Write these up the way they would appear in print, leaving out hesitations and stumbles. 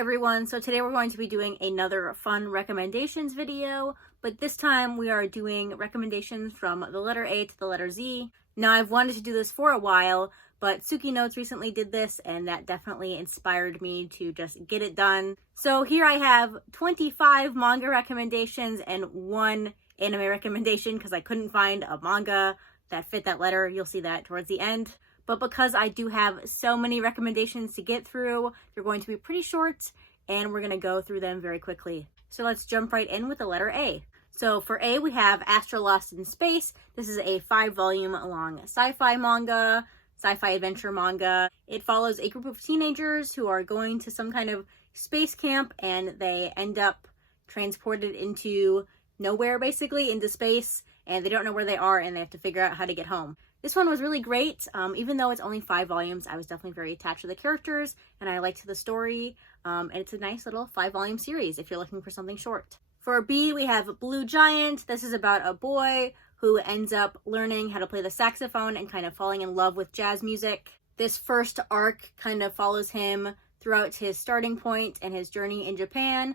everyone, so today we're going to be doing another fun recommendations video, but this time we are doing recommendations from the letter A to the letter Z. Now I've wanted to do this for a while, but Suki Notes recently did this and that definitely inspired me to just get it done. So here I have 25 manga recommendations and one anime recommendation because I couldn't find a manga that fit that letter. You'll see that towards the end. But because I do have so many recommendations to get through, they're going to be pretty short and we're going to go through them very quickly. So let's jump right in with the letter A. So for A, we have Astro Lost in Space. This is a 5-volume long sci-fi manga, sci-fi adventure manga. It follows a group of teenagers who are going to some kind of space camp and they end up transported into nowhere, basically, into space, and they don't know where they are and they have to figure out how to get home. This one was really great. Even though it's only 5 volumes, I was definitely very attached to the characters and I liked the story. And it's a nice little 5-volume series if you're looking for something short. For B, we have Blue Giant. This is about a boy who ends up learning how to play the saxophone and kind of falling in love with jazz music. This first arc kind of follows him throughout his starting point and his journey in Japan,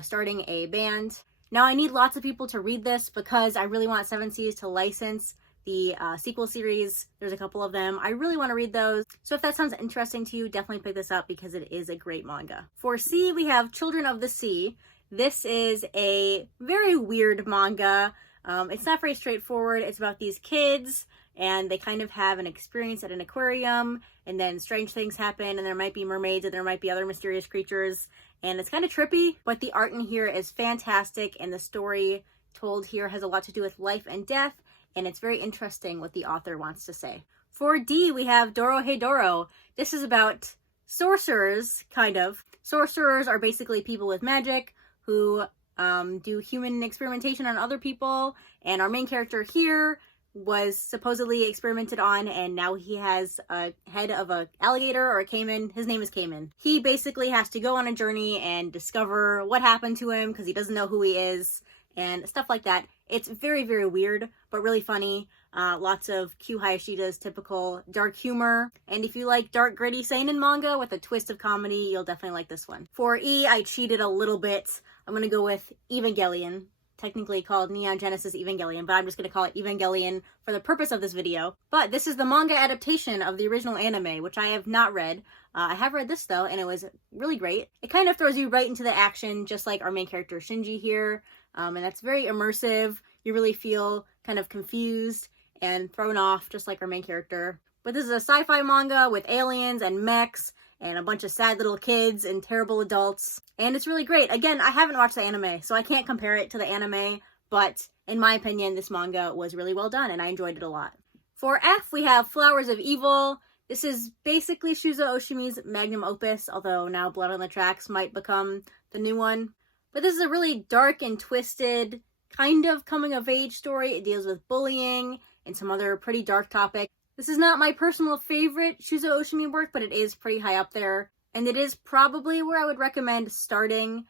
starting a band. Now I need lots of people to read this because I really want 7 Seas to license the sequel series. There's a couple of them. I really want to read those. So if that sounds interesting to you, definitely pick this up because it is a great manga. For C, we have Children of the Sea. This is a very weird manga. It's not very straightforward. It's about these kids and they kind of have an experience at an aquarium and then strange things happen and there might be mermaids and there might be other mysterious creatures and it's kind of trippy, but the art in here is fantastic and the story told here has a lot to do with life and death. And it's very interesting what the author wants to say. For D, we have Dorohedoro. This is about sorcerers, kind of. Sorcerers are basically people with magic who do human experimentation on other people. And our main character here was supposedly experimented on and now he has a head of an alligator or a caiman. His name is Cayman. He basically has to go on a journey and discover what happened to him because he doesn't know who he is and stuff like that. It's very, very weird, but really funny. Lots of Q Hayashida's typical dark humor. And if you like dark, gritty seinen manga with a twist of comedy, you'll definitely like this one. For E, I cheated a little bit. I'm going to go with Evangelion. Technically called Neon Genesis Evangelion, but I'm just going to call it Evangelion for the purpose of this video. But this is the manga adaptation of the original anime, which I have not read. I have read this though, and it was really great. It kind of throws you right into the action, just like our main character Shinji here. And that's very immersive. You really feel kind of confused and thrown off, just like our main character. But this is a sci-fi manga with aliens and mechs and a bunch of sad little kids and terrible adults. And it's really great. Again, I haven't watched the anime, so I can't compare it to the anime, but in my opinion, this manga was really well done and I enjoyed it a lot. For F, we have Flowers of Evil. This is basically Shuzo Oshimi's magnum opus, although now Blood on the Tracks might become the new one. But this is a really dark and twisted kind of coming-of-age story. It deals with bullying and some other pretty dark topics. This is not my personal favorite Shuzo Oshimi work, but it is pretty high up there. And it is probably where I would recommend starting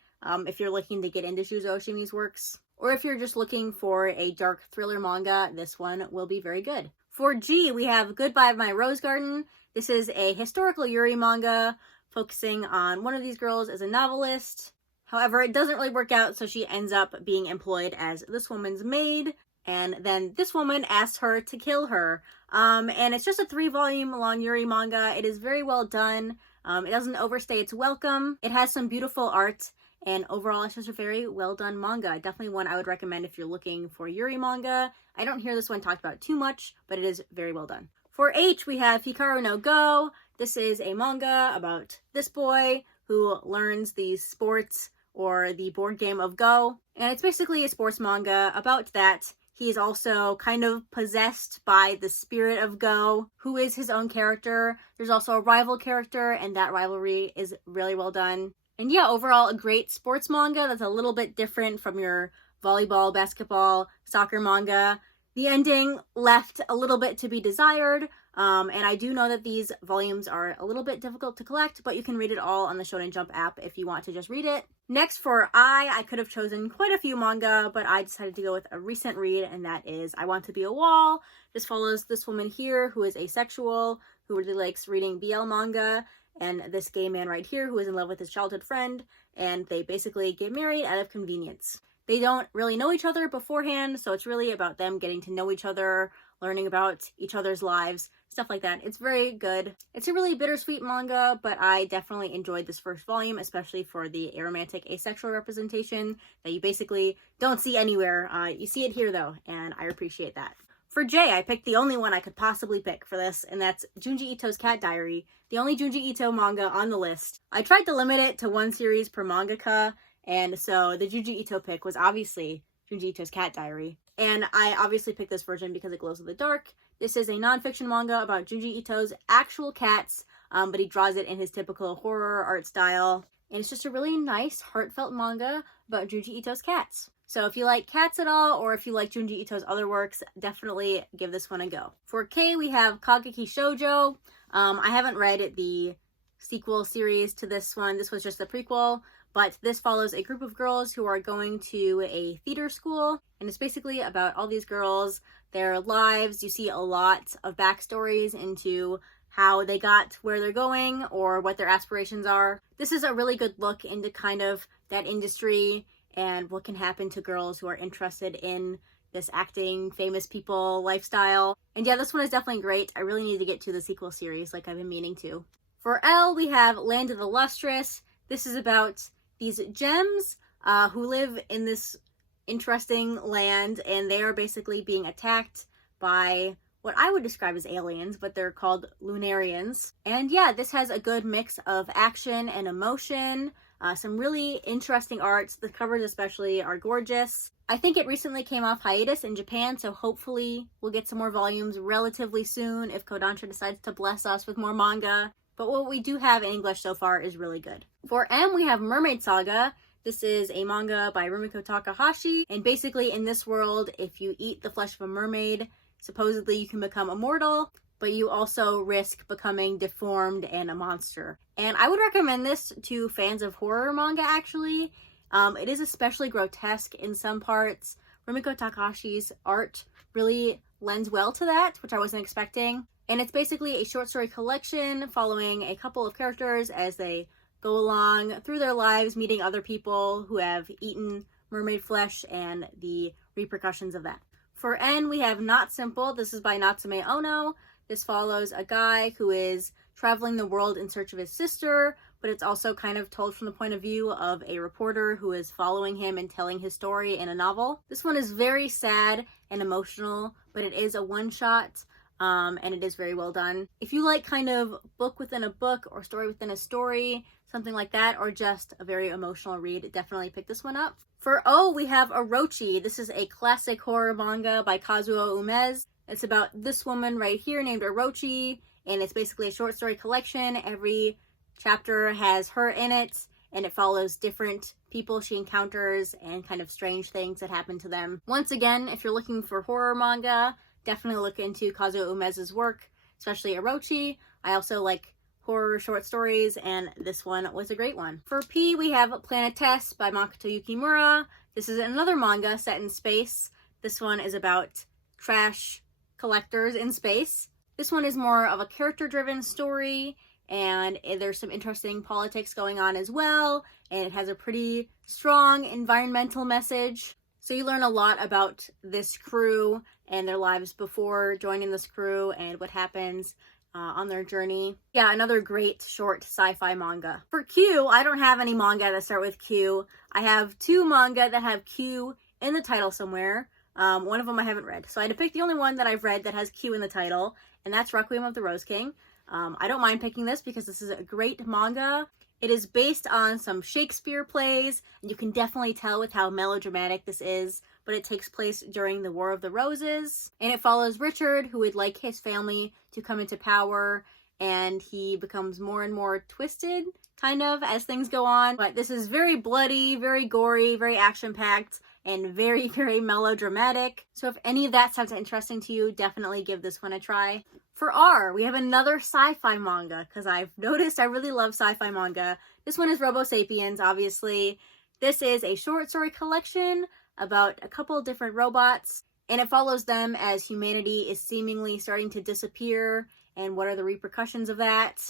if you're looking to get into Shuzo Oshimi's works. Or if you're just looking for a dark thriller manga, this one will be very good. For G, we have Goodbye My Rose Garden. This is a historical Yuri manga focusing on one of these girls as a novelist. However, it doesn't really work out, so she ends up being employed as this woman's maid, and then this woman asks her to kill her. And it's just a 3-volume long Yuri manga. It is very well done. It doesn't overstay its welcome. It has some beautiful art, and overall it's just a very well done manga. Definitely one I would recommend if you're looking for Yuri manga. I don't hear this one talked about too much, but it is very well done. For H, we have Hikaru no Go. This is a manga about this boy who learns these sports or the board game of Go. And it's basically a sports manga about that. He is also kind of possessed by the spirit of Go, who is his own character. There's also a rival character, and that rivalry is really well done. And yeah, overall, a great sports manga that's a little bit different from your volleyball, basketball, soccer manga. The ending left a little bit to be desired, and I do know that these volumes are a little bit difficult to collect, but you can read it all on the Shonen Jump app if you want to just read it. Next, for I could have chosen quite a few manga, but I decided to go with a recent read, and that is I Want to Be a Wall. This follows this woman here who is asexual, who really likes reading BL manga, and this gay man right here who is in love with his childhood friend, and they basically get married out of convenience. They don't really know each other beforehand, so it's really about them getting to know each other, learning about each other's lives, stuff like that. It's very good. It's a really bittersweet manga, but I definitely enjoyed this first volume, especially for the aromantic asexual representation that you basically don't see anywhere. You see it here though, and I appreciate that. For J, I picked the only one I could possibly pick for this, and that's Junji Ito's Cat Diary, the only Junji Ito manga on the list. I tried to limit it to one series per mangaka, and so the Junji Ito pick was obviously Junji Ito's Cat Diary. And I obviously picked this version because it glows in the dark. This is a non-fiction manga about Junji Ito's actual cats, but he draws it in his typical horror art style. And it's just a really nice, heartfelt manga about Junji Ito's cats. So if you like cats at all, or if you like Junji Ito's other works, definitely give this one a go. For K, we have Kageki Shoujo. I haven't read the sequel series to this one. This was just the prequel. But this follows a group of girls who are going to a theater school, and it's basically about all these girls, their lives. You see a lot of backstories into how they got where they're going or what their aspirations are. This is a really good look into kind of that industry and what can happen to girls who are interested in this acting, famous people lifestyle. And yeah, this one is definitely great. I really need to get to the sequel series like I've been meaning to. For L, we have Land of the Lustrous. This is about these gems who live in this interesting land, and they are basically being attacked by what I would describe as aliens, but they're called Lunarians. And yeah, this has a good mix of action and emotion, some really interesting arts. The covers especially are gorgeous. I think it recently came off hiatus in Japan, so hopefully we'll get some more volumes relatively soon if Kodansha decides to bless us with more manga. But what we do have in English so far is really good. For M, we have Mermaid Saga. This is a manga by Rumiko Takahashi. And basically in this world, if you eat the flesh of a mermaid, supposedly you can become immortal, but you also risk becoming deformed and a monster. And I would recommend this to fans of horror manga, actually. It is especially grotesque in some parts. Rumiko Takahashi's art really lends well to that, which I wasn't expecting. And it's basically a short story collection following a couple of characters as they go along through their lives, meeting other people who have eaten mermaid flesh and the repercussions of that. For N, we have Not Simple. This is by Natsume Ono. This follows a guy who is traveling the world in search of his sister, but it's also kind of told from the point of view of a reporter who is following him and telling his story in a novel. This one is very sad and emotional, but it is a one-shot. And it is very well done. If you like kind of book within a book or story within a story, something like that, or just a very emotional read, definitely pick this one up. For O, we have Orochi. This is a classic horror manga by Kazuo Umez. It's about this woman right here named Orochi, and it's basically a short story collection. Every chapter has her in it, and it follows different people she encounters and kind of strange things that happen to them. Once again, if you're looking for horror manga, definitely look into Kazuo Umez's work, especially Orochi. I also like horror short stories, and this one was a great one. For P, we have Planetess by Makoto Yukimura. This is another manga set in space. This one is about trash collectors in space. This one is more of a character-driven story, and there's some interesting politics going on as well, and it has a pretty strong environmental message. So you learn a lot about this crew and their lives before joining this crew and what happens on their journey. Yeah, another great short sci-fi manga. For Q, I don't have any manga that start with Q. I have two manga that have Q in the title somewhere. One of them I haven't read. So I had to pick the only one that I've read that has Q in the title, and that's Requiem of the Rose King. I don't mind picking this because this is a great manga. It is based on some Shakespeare plays, and you can definitely tell with how melodramatic this is, but it takes place during the War of the Roses, and it follows Richard, who would like his family to come into power, and he becomes more and more twisted, kind of, as things go on. But this is very bloody, very gory, very action-packed, and very, very melodramatic. So if any of that sounds interesting to you, definitely give this one a try. For R, we have another sci-fi manga, because I've noticed I really love sci-fi manga. This one is Robo Sapiens, obviously. This is a short story collection about a couple different robots, and it follows them as humanity is seemingly starting to disappear, and what are the repercussions of that.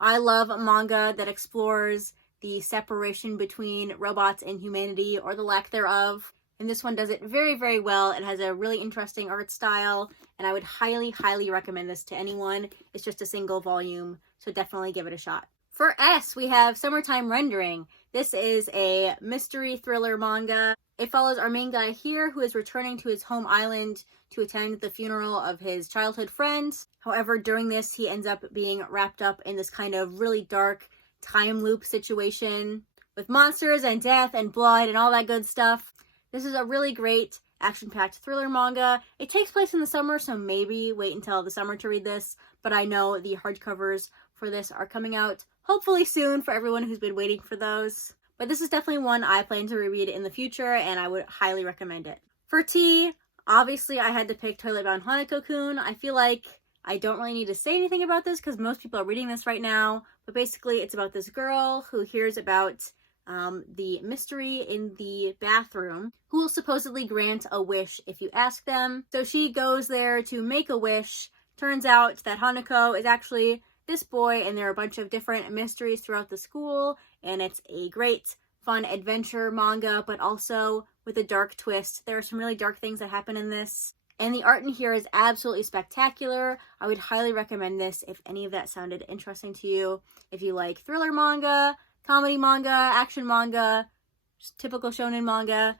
I love manga that explores the separation between robots and humanity, or the lack thereof. And this one does it very, very well. It has a really interesting art style, and I would highly, highly recommend this to anyone. It's just a single volume, so definitely give it a shot. For S, we have Summertime Rendering. This is a mystery thriller manga. It follows our main guy here, who is returning to his home island to attend the funeral of his childhood friends. However, during this, he ends up being wrapped up in this kind of really dark time loop situation with monsters and death and blood and all that good stuff. This is a really great action-packed thriller manga. It takes place in the summer, so maybe wait until the summer to read this, but I know the hardcovers for this are coming out hopefully soon for everyone who's been waiting for those. But this is definitely one I plan to reread in the future, and I would highly recommend it. For T, obviously I had to pick Toilet Bound Hanako-kun. I feel like I don't really need to say anything about this because most people are reading this right now, but basically it's about this girl who hears about the mystery in the bathroom, who will supposedly grant a wish if you ask them. So she goes there to make a wish. Turns out that Hanako is actually this boy, and there are a bunch of different mysteries throughout the school, and it's a great, fun adventure manga, but also with a dark twist. There are some really dark things that happen in this, and the art in here is absolutely spectacular. I would highly recommend this if any of that sounded interesting to you. If you like thriller manga, comedy manga, action manga, just typical shonen manga,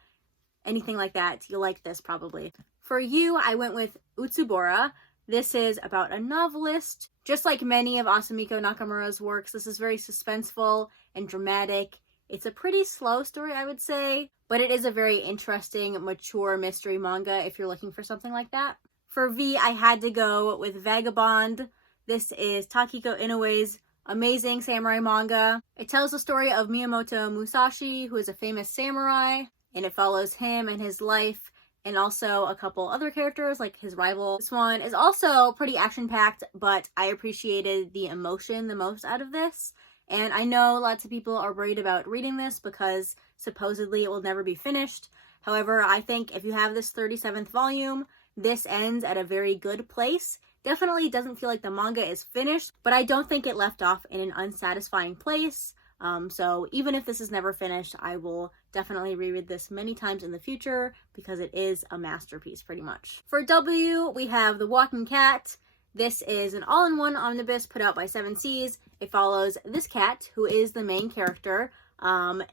anything like that, you'll like this probably. For you, I went with Utsubora. This is about a novelist. Just like many of Asumiko Nakamura's works, this is very suspenseful and dramatic. It's a pretty slow story, I would say, but it is a very interesting, mature mystery manga if you're looking for something like that. For V, I had to go with Vagabond. This is Takiko Inoue's amazing samurai manga. It tells the story of Miyamoto Musashi, who is a famous samurai, and it follows him and his life, and also a couple other characters like his rival. This one is also pretty action-packed, but I appreciated the emotion the most out of this. And I know lots of people are worried about reading this because supposedly it will never be finished. However, I think if you have this 37th volume, this ends at a very good place. Definitely doesn't feel like the manga is finished, but I don't think it left off in an unsatisfying place. So even if this is never finished, I will definitely reread this many times in the future because it is a masterpiece pretty much. For W, we have The Walking Cat. This is an all-in-one omnibus put out by 7 Seas. It follows this cat, who is the main character.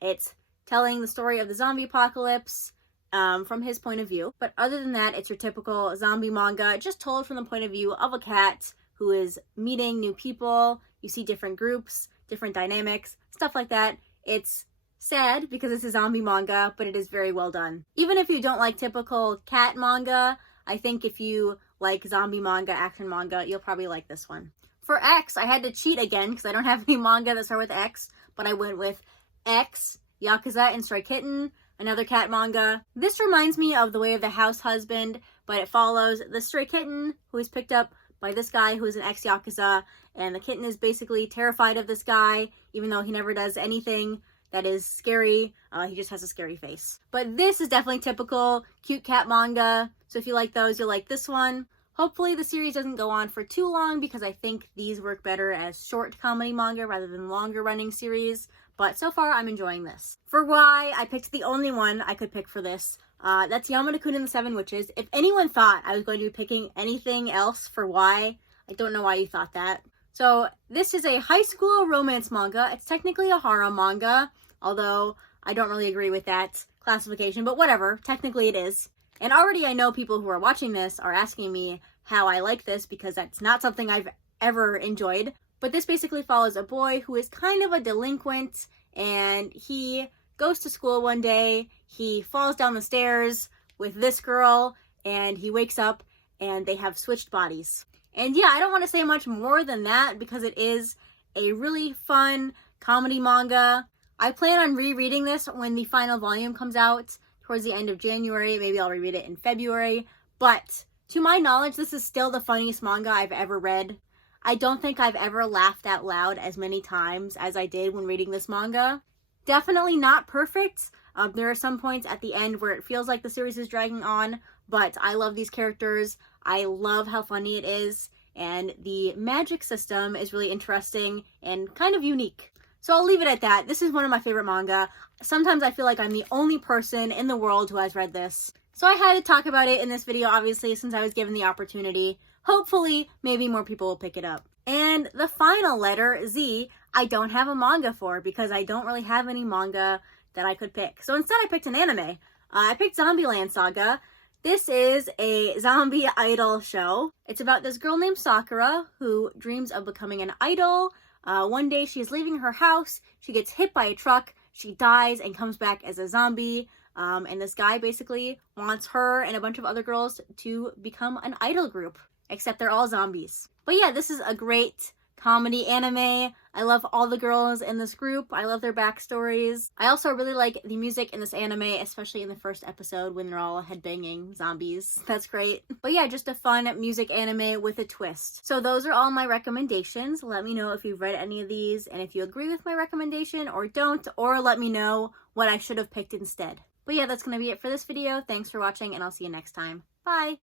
It's telling the story of the zombie apocalypse from his point of view. But other than that, it's your typical zombie manga, just told from the point of view of a cat who is meeting new people. You see different groups, different dynamics, stuff like that. It's sad because it's a zombie manga, but it is very well done. Even if you don't like typical cat manga, I think if you like zombie manga, action manga, you'll probably like this one. For X, I had to cheat again because I don't have any manga that start with X, but I went with X, Yakuza, and Stray Kitten, another cat manga. This reminds me of The Way of the House Husband, but it follows the stray kitten who is picked up by this guy who is an ex-Yakuza, and the kitten is basically terrified of this guy, even though he never does anything that is scary. He just has a scary face. But this is definitely typical cute cat manga, so if you like those, you'll like this one. Hopefully the series doesn't go on for too long because I think these work better as short comedy manga rather than longer running series, but so far I'm enjoying this. For Y, I picked the only one I could pick for this. That's Yamada-kun and the Seven Witches. If anyone thought I was going to be picking anything else for Y, I don't know why you thought that. So this is a high school romance manga. It's technically a horror manga, although I don't really agree with that classification, but whatever, technically it is. And already I know people who are watching this are asking me how I like this because that's not something I've ever enjoyed. But this basically follows a boy who is kind of a delinquent, and he goes to school one day, he falls down the stairs with this girl, and he wakes up and they have switched bodies. And yeah, I don't want to say much more than that because it is a really fun comedy manga. I plan on rereading this when the final volume comes out towards the end of January. Maybe I'll reread it in February. But to my knowledge, this is still the funniest manga I've ever read. I don't think I've ever laughed out loud as many times as I did when reading this manga. Definitely not perfect. There are some points at the end where it feels like the series is dragging on, but I love these characters. I love how funny it is. and the magic system is really interesting and kind of unique. So I'll leave it at that. This is one of my favorite manga. Sometimes I feel like I'm the only person in the world who has read this. So I had to talk about it in this video, obviously, since I was given the opportunity. Hopefully, maybe more people will pick it up. And the final letter, Z, I don't have a manga for because I don't really have any manga that I could pick. So instead I picked an anime. I picked Zombieland Saga. This is a zombie idol show. It's about this girl named Sakura who dreams of becoming an idol. One day she's leaving her house, she gets hit by a truck, she dies and comes back as a zombie. And this guy basically wants her and a bunch of other girls to become an idol group, except they're all zombies. But yeah, this is a great comedy anime. I love all the girls in this group. I love their backstories. I also really like the music in this anime, especially in the first episode when they're all headbanging zombies. That's great. But yeah, just a fun music anime with a twist. So those are all my recommendations. Let me know if you've read any of these and if you agree with my recommendation or don't, or let me know what I should have picked instead. But yeah, that's going to be it for this video. Thanks for watching and I'll see you next time. Bye!